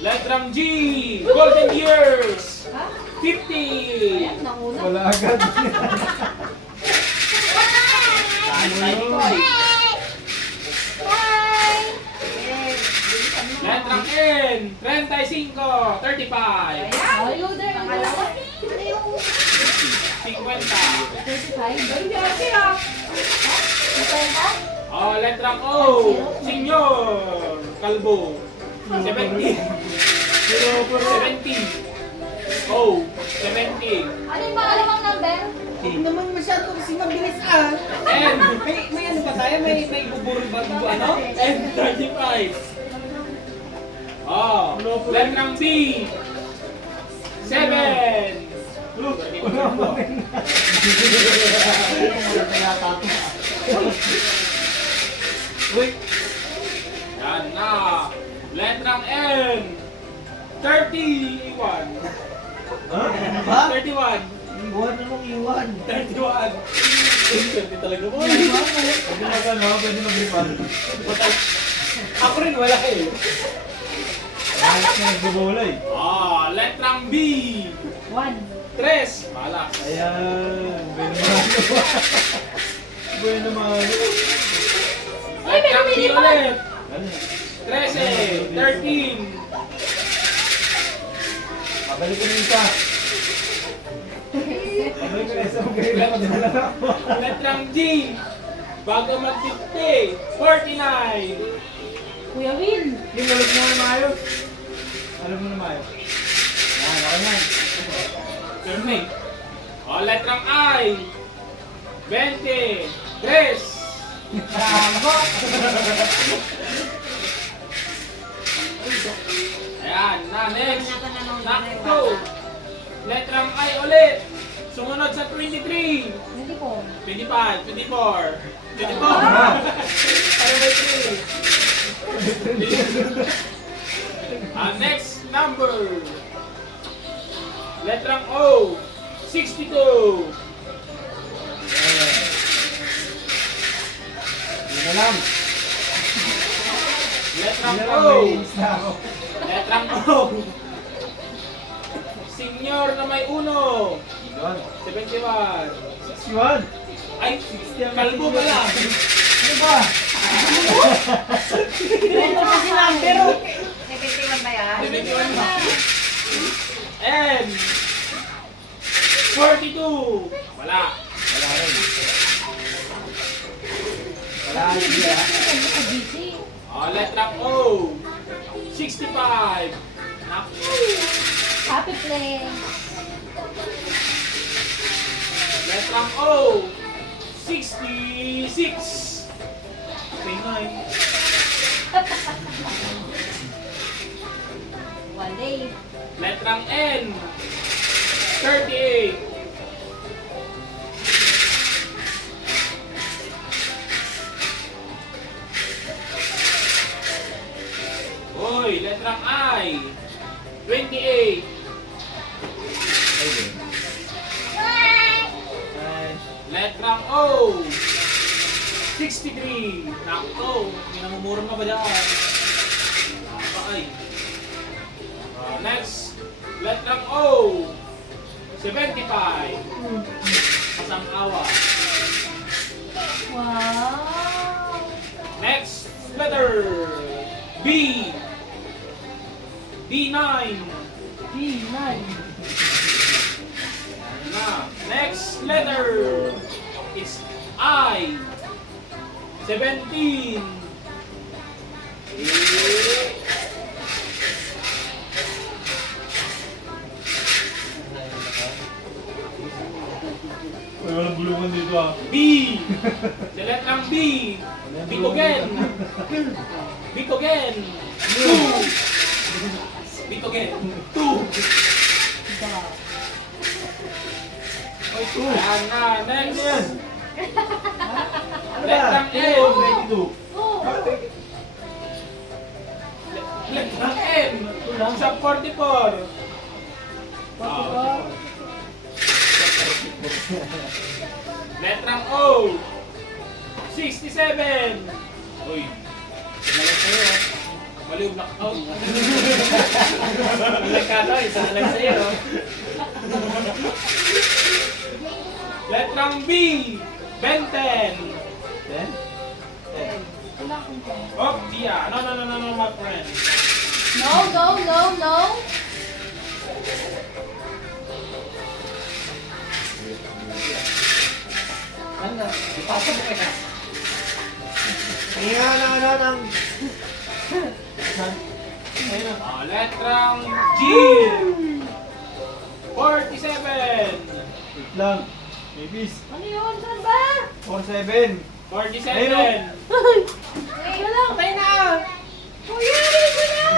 Letrang G. Golden Years. Ha? 50. Ayan, nanguna. Wala agad. Letrang N. 35. 35. Ayaw, there. Pangalawa. 50. 35. Oh, letrang O. Senior. Kalbo. 70. 70. O. 70. Ano yung pangalawang number? Hindi naman masyado kasi mabilis ah. N. May ano ba tayo? May buburo ba? Ano? N. 35. Oh, letrang B. 7. Uy! Yan na. Letrang N. 31. Ha? 31. Iwan na mong iwan. 31. Hindi talaga mo. Pwede na gano, pwede na briefan. Ako rin wala eh. Kahit na nagbubulay. Ah, letrang B. 1. 3. Bahala. Ayan. Bueno malo. Bueno malo. Uy, may Letrang B lumilipad. ulit. Ano? 13. 13. Pabalik ko na isa. Pabalik ko na isa. Magkailan magdala ako. Letrang G. Bago mag-50. 49. Kuya Will. Yung lalog mo na mayo. Alam mo na mayo. Yan, ako yan. Firme. Oh, letrang I. 20. 3. Ayan, na next. Nakto. Letrang I ulit. Sumunod sa 23. 24. 25, 24. 24. Ano ba 3? Next number. Letrang O. 62. Hindi na lang. Letrang Hindi na O. lang, may inis na ako. Letrang O. Senior na may uno. Yun. 71. 61. Ay, kalbo pala. Ano ba? Ito kasi number. May 21 ba yan? 71 na. And 42. Wala. Wala rin. Wala rin siya. Busy. Oh, letrang O. 65. Naku. Happy play. Letrang O. 66. 59. One day. Letrang N. 38. Uy, letrang I. 28. Letrang O. 63. Nakto, may namumurong ka ba dyan? Ay. Next, letrang O. 75. Kasang-awa. Wow. Next, letter B. B9. B9. Na. Next letter. It's I. 17. Uy, walang bulungan dito ah. B. Sa letrang B. Bitogen. Bitogen. 2. Bitogen. 2. Ayan na. Next. Ano ba? Letrang N. 22. Letrang M. Sa 44. Letrang O. 67. Uy. Tumalas kayo. Mali yung knockout. Nagkano, isa na lang sa'yo. Letrang B, Benten. Then? Wala akong pen. Oh, Tia. No, my friend. No, no, no, no. Ano? Ipasa mo kaya. Hinga na ng... Letrang G, 47. Wait lang. Babies. Ano yun? Saan ba? 4-7. 47. Wait, wala. Patay na! Kuya, dito na!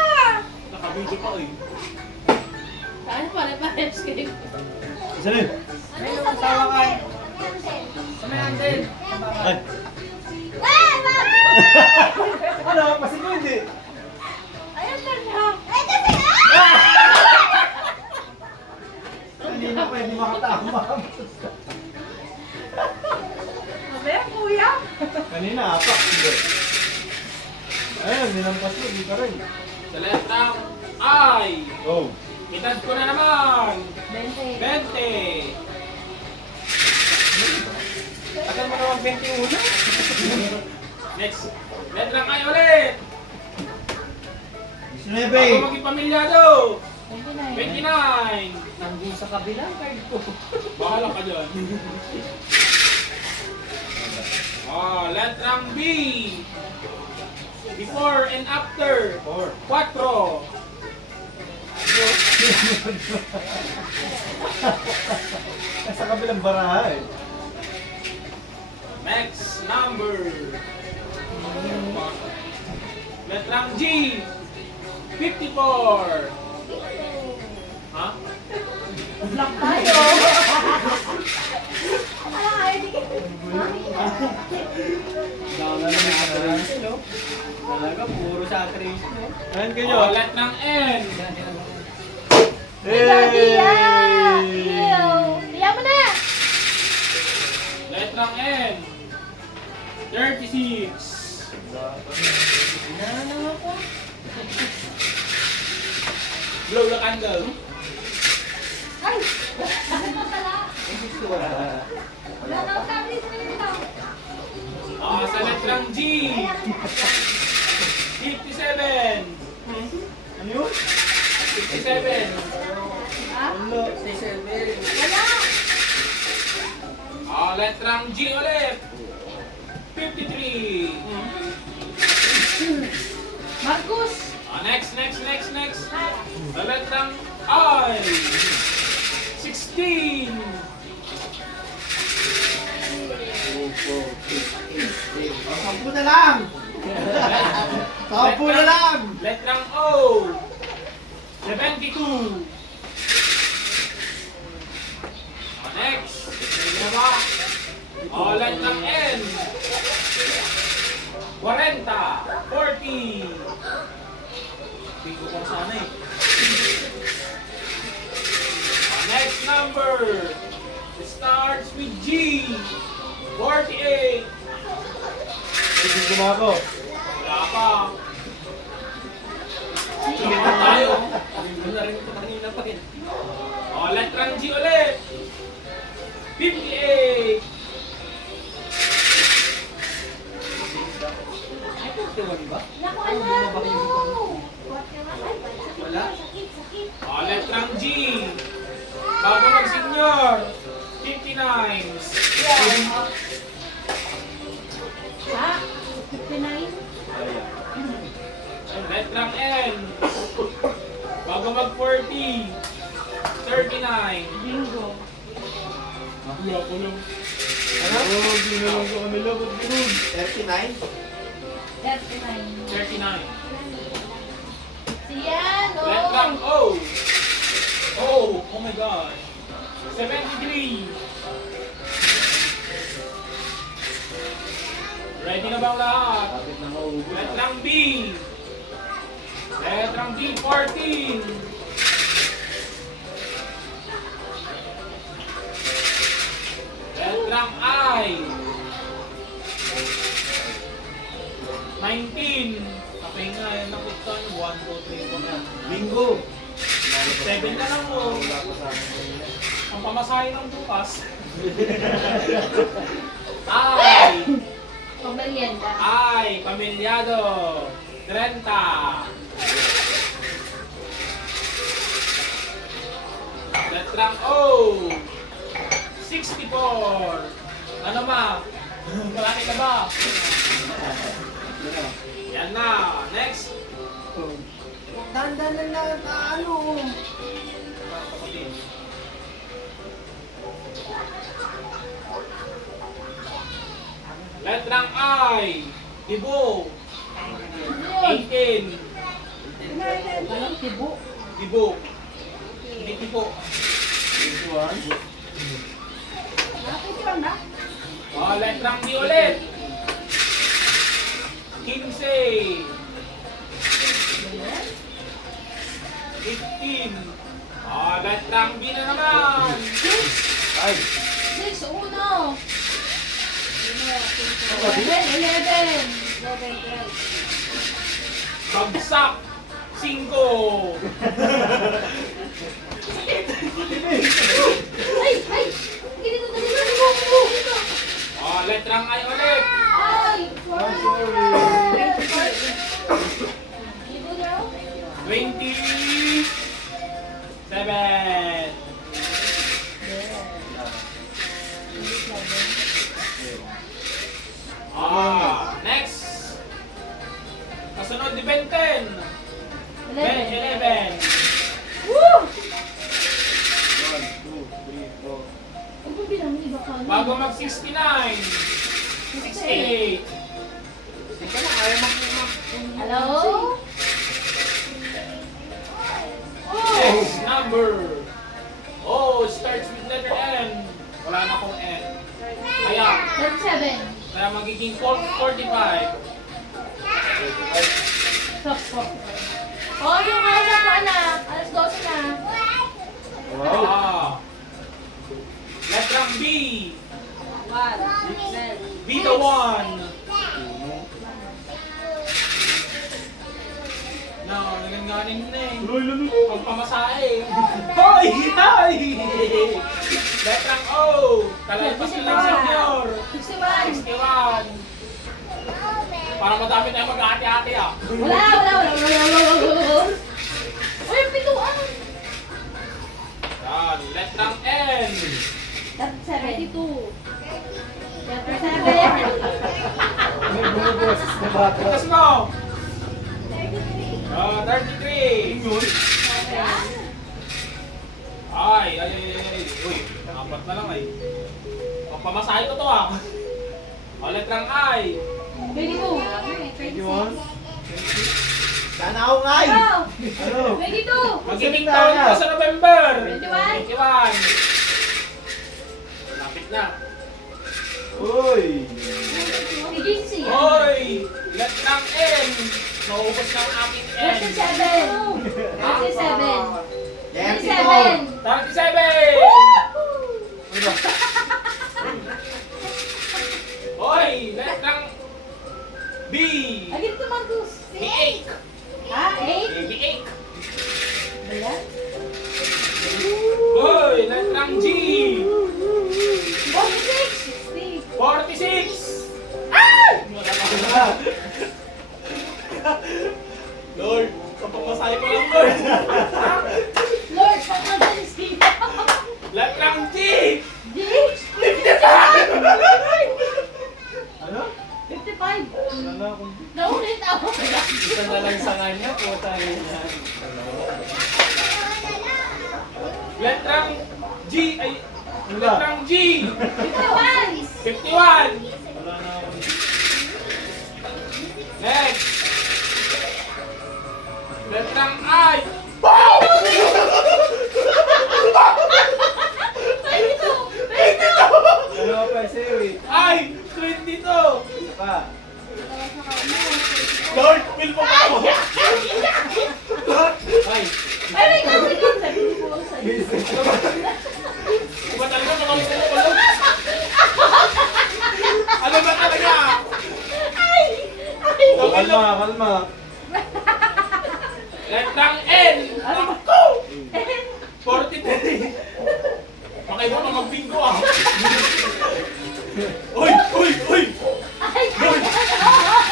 Nakabidyo pa eh. Saan pare-pares kayo? Isa rin. Ano yung asawa ka? Sa may andin. Ay. Ano? Pasigaw hindi. Ayun na siya. Hindi na pwede makatama. Mabaya, kuya. Kanina, apak. Hindi. Ayun, nilampas mo. Di ka rin. Sa letrang I, Oh. edad ko na naman. 20. 20. Tagal mo naman 21. Next. Letrang I ulit. 19. Ako maging pamilyado. 29. 29. Nandun sa kabilang card ko. Bahala ka dyan. Letrang B. Before and after. 4. 4. Sa kabilang baraha eh. Next number. Letrang G. 54. Ha? Black tayo. Ala, ay, di ka. Dama na ng atrace, no? Talaga, puro sa atrace, no? Ayan kayo. Letrang N. Hey, Daddy, ah! Ew. Iyan mo na! Letrang N. 36. Blow the candle. Ay! Ano pa pala? Wala nang sabi sa inyo. Sa letrang G. 57. Ano yun? 57. Ha? Wala. Wala! Letrang G ulit. 53. Marcus! Next. Sa letrang I. 16. Sampu na lang! Sampu na lang! Letrang O. 72. Next. Ano ba? Letrang N. 40. 40. Bingo ko sana eh. Next number starts with G. 48. Sige na ako. Wala pa. Sige na tayo. Hindi na rin ito kanina pa rin. Letrang G ulit. 58. Ay, 41 ba? Naku, anak mo! Wala? Sakit. Letrang G. Bago mag-senior. 59. Ha? 59? Letrang N. Bago mag-40. 39. Bingo. Wala ko lang. Ano? Oo, ginulong ko kami labot ginun. 39? 39. 39. Siyan, oh! Letrang O. Oh my God. 73. Ready na bang lahat? Kapit na maubos. Letrang B. Letrang D, 14. Letrang I. 19. Kapay nga, yan nakutan 1, 2, 3, 4 yan. Bingo. 7 na lang mo. Wala pa sa akin. Ang pamasahe ng bukas. Ay! Pamerienda. Ay! Pamilyado! 30! Letrang O! 64! Ano ma? Malaki ka ba? Yan na! Next! Dandan na ano. Letrang I! Dibo! 18! Walang tibo. Dibo! Hindi tipo. Bakit yun ba? Oh, letrang D ulit! 15! 15! Oh, letrang B na naman! Ay. 6, 1. 11. Bagsak! 5! Ay! Ay! Ganito na dito. Oh, letrang I ulit! Ay! I'm sorry. Ibo daw? 27! Ah, next! Kasunod ni Ben 10! Ben 11! Woo! 1, 2, 3, 4. Huwag mo bilang iba ka. Bago mag 69! 68! Ika na, ayaw Hello? Next number! Oh, starts with letter N. Wala na akong N. Kaya 37. magiging 45. Stop. Oh, yung asa ko anak. Alas 12 na. Wow. Ah. Letrang B. 1. B the one. No, naganganin na eh. Pagpamasahe. Hoy! Hoy! Letrang O. Talagpas na lang senior. 61. 61. Para madami tayo mag-ati-ati ah. Wala. Uy, pituan. Yan, letrang N. 32. 37. May bumuboses na bata. Bukas mo. 33. Yun. Ay. Uy, apat na lang ay. Pagpamasahe ko to ah. O, letrang I. 22. 21. Sana ako ngay. Go! Ano? 22. Magiging taon ko sa November. 21. 21. Lapit na. Uy. Agency. Hoy! Letrang N. Naubos na ang aking N. 37. 37. 37. 37. Hoy! Letrang B. Agad tumagus. B8. Ha? 8? B8. Bayan? Hoy! Letrang G. 46. 60. 46. Wala pa. Wala. Lord, kapapasay ko lang, Lord. Lord, pagkagansi. Letrang G. G? Ano? 55. Wala na akong... Naulit ako. Isa na lang sa kanya, puta rin yan. Letrang G. Ay, Wala. letrang G. 51. 51. Wala na akong... Next. Letrang I. Ano pa sa'yo eh? Ay, 22. Isa pa. Lord, feel mo ba ako? Ay! Ay, wait lang. Sabi ko sa'yo. Business. Iba talaga naman ko pala. Ano ba talaga? Ay! Double Kalma, kalma. N! Ako! 43! Makaiba ka mag-bingo ah! Uy! Uy! Uy! Ay!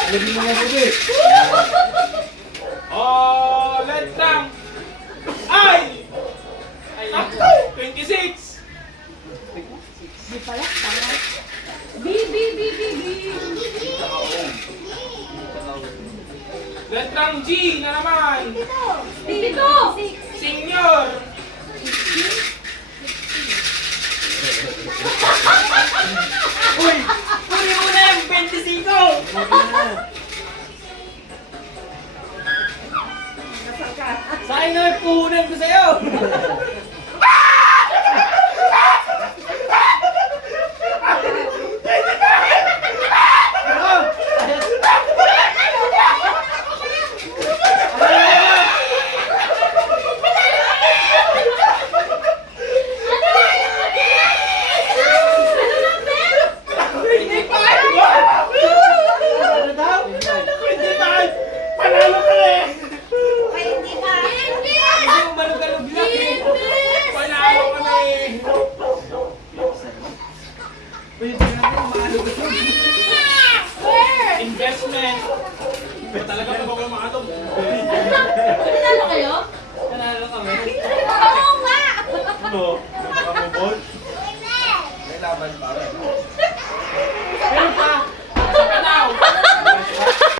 Lagi mo nga sabi. Oh, letrang I! Ako! 26! Di pala, tama. B. Letrang G na naman! Dito! Senior! Uy! Uli mo na yung 25! Sayang na yung puhunan ko sa'yo!